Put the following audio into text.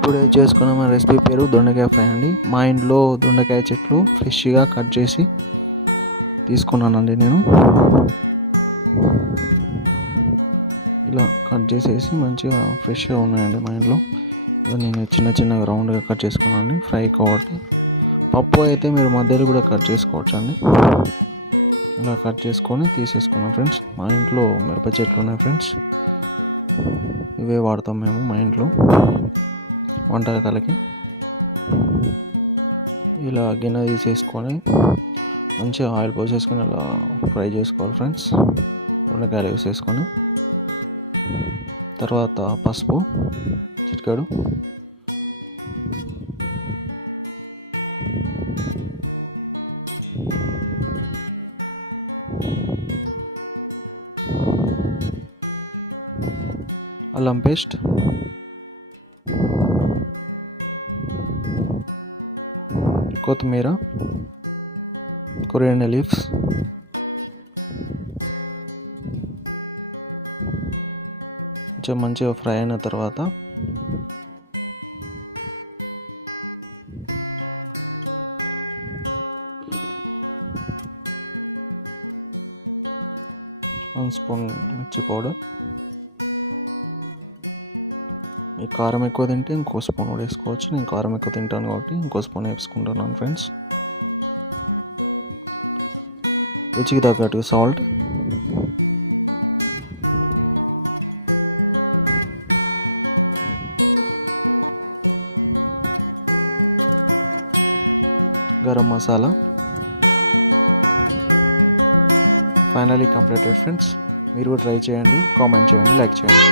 ఇప్పుడే చేసుకున్న మన రెసిపీ పేరు దొండకాయ ఫ్రై అండి. మా ఇంట్లో దొండకాయ చెట్లు ఫ్రెష్గా కట్ చేసి తీసుకున్నానండి. నేను ఇలా కట్ చేసేసి మంచిగా ఫ్రెష్గా ఉన్నాయండి మా ఇంట్లో. నేను చిన్నగా రౌండ్గా కట్ చేసుకున్నాను ఫ్రై కాబట్టి. పప్పు అయితే మీరు మధ్యలో కూడా కట్ చేసుకోవచ్చు అండి. ఇలా కట్ చేసుకొని తీసేసుకున్నాం ఫ్రెండ్స్. మా ఇంట్లో మిరప చెట్లు ఉన్నాయి ఫ్రెండ్స్. ఇవే వాడతాం మేము మా ఇంట్లో వంటకాలకి. ఇలా గిన్నె తీసేసుకొని మంచిగా ఆయిల్ పోసేసుకొని అలా ఫ్రై చేసుకోవాలి ఫ్రెండ్స్. దొండకాయలు వేసేసుకొని తర్వాత పసుపు చిటికెడు, అల్లం పేస్ట్, కొత్తిమీర, కొరియాండర్ లీవ్స్, కొంచెం మంచిగా ఫ్రై అయిన తర్వాత వన్ స్పూన్ మిర్చి పౌడర్. ఈ కారం ఎక్కువ తింటే ఇంకో స్పూన్ కూడా వేసుకోవచ్చు. నేను కారం ఎక్కువ తింటాను కాబట్టి ఇంకో స్పూన్ వేసుకుంటున్నాను ఫ్రెండ్స్. రుచికి తగ్గట్టు salt, garam masala. Finally completed friends. మీరు కూడా ట్రై చేయండి, కామెంట్ చేయండి, లైక్ చేయండి.